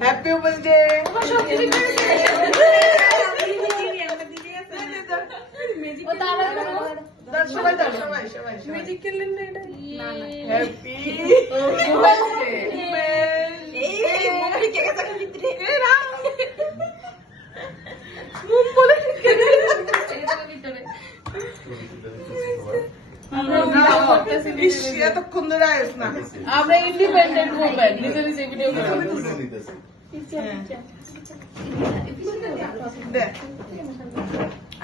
Happy birthday সবাই দাও সবাই সবাই ম্যাজিক খেললেন না এটা হ্যাপি বার্থডে এই মুখে কে কথা ভিতরে এ রাম মুখ বলে এটা ভিতরে এতক্ষণ ধরে আইস না আমরা ইন্ডিপেন্ডেন্ট ওমেন নিজে নিজে ভিডিও করি দেখ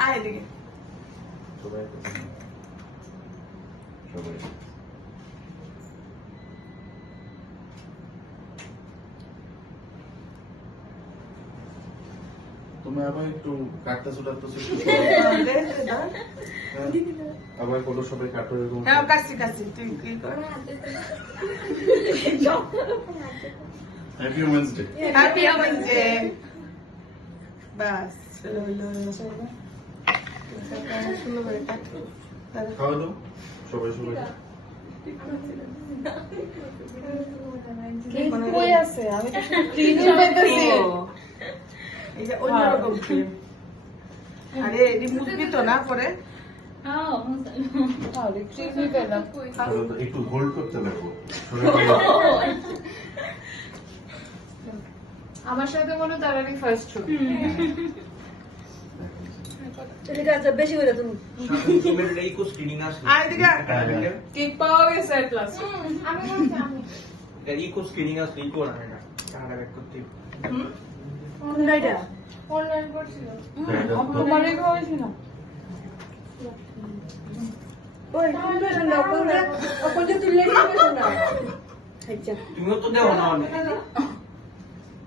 আয় দেখে সবাই তুমি আবার একটু কাটতে চুটাতে আবার কোনো সবাই কাটো এরকম হ্যাঁ কাটছি কাটছি তুই কি কর হ্যাপি ওমেন্স ডে হ্যাপি ওমেন্সডে বাস খাওয়া দাও সবাই সবাই কই আছে আমি তো ক্রিম পাইতেছি এই যে অন্যরকম ক্রিম আরে রিমুভ দিত না পরে তাহলে ক্রিমই পেলাম একটু হোল্ড করতে লাগবো আমার সাথে কোনো তারারই ফার্স্ট ছবি বেশি করে তুমি কেক পাওয়া গেছে এট লাস্ট অনলাইন করছিল তোমারই খাওয়াইছি না ওই তুমি বেশন দাও কোন যে তুললে কি বেশন দাও আচ্ছা তুমিও তো দেও না আমি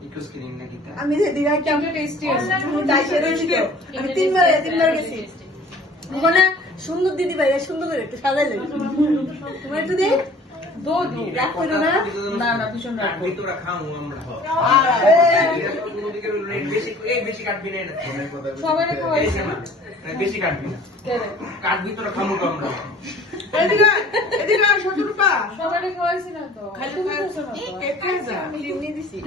ইকো স্ক্রিনিং নাকি তা আমি যেদিকে কেমন টেস্টি আছে তুমি দাইছে রইছো আমি তিনবার গেছি ওখানে সুন্দর দিদি ভাই সুন্দর করে একটু সাজাইলে তোমার একটু দে দো রাখ করো না না না ভীষণ রাখ কাটবি তোরা খাও আমরা বেশি কাটবি না সবাই খাওয়াইছি বেশি কাটবি না কাটবি তোরা খামু আমরা এদিকে এদিকে 70 রূপা সবাই খাওয়াইছি না তো খালি তুমি খাও। খাইছো না তো একটু যা ক্রিম নিয়ে দিছি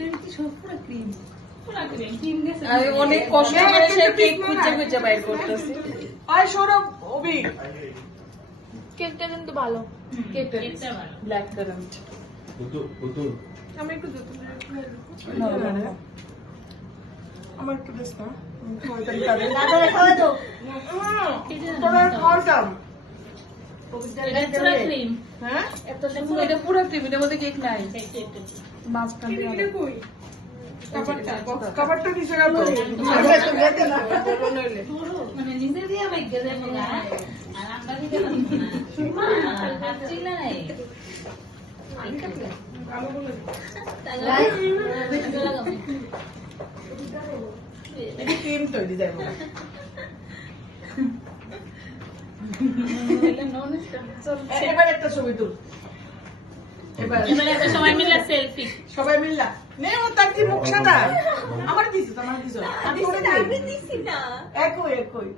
আমি অনেক কষ্ট করে সে কেক খুঁজে খুঁজে বাইর করতেছি আয় সৌরভ অভি কেকটা কিন্তু ভালো কেকটা ভালো ব্ল্যাক কারেন্ট পুতুল আমি একটু দুটো আমার একটু দেশ না দাদা খাওয়া দাও তোরা খাওয়াতাম ক্রিম হ্যাঁ এত এটা পুরো ক্রিম এটার মধ্যে কেক নাই মাঝখান দিয়ে কভারটা নিচে রাখো মানে নিজে দিয়ে বাইকে দেবো না আর আমরা দিতে পারছি না নাই ক্রিম তৈরি যাবো এবার একটা ছবি তুল এবার সবাই মিলে সেলফি সবাই মিললা নে ও তার কি মুখ সাদা আমার দিছিস আমার দিছিস আমি দিছি না একই একই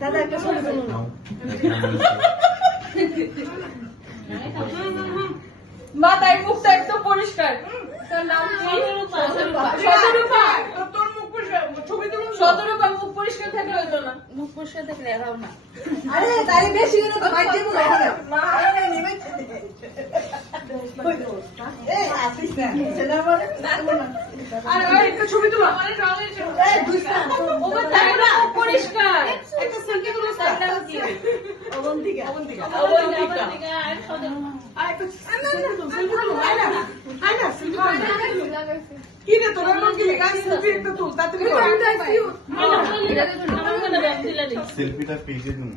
দাদা একটা ছবি তুলো না মা তাই মুখটা একদম পরিষ্কার তার নাম কি শতরূপা তোর মুখ পরিষ্কার ছবি তুলুন শতরূপা মুখ পরিষ্কার থাকলে হইতো না মুখ পরিষ্কার থাকলে এরাও না আরে তাই বেশি করে তো বাইরে বলো মা এই আসিস না সেটা বলে না আরে ওই একটা ছবি তুলো আমার রঙের ছবি এই দুষ্টা ও তাই না পরিষ্কার একটা সেলফি তুলো তাইটাও কি অবন্তিকা অবন্তিকা আর সদর আর একটা সেলফি তুলো আয়না সেলফি কি রে তোর নাম কি লেখা সেলফি একটা তুল তাড়াতাড়ি কর আমার মনে ব্যাগ দিলা দিই সেলফিটা পেজে দিন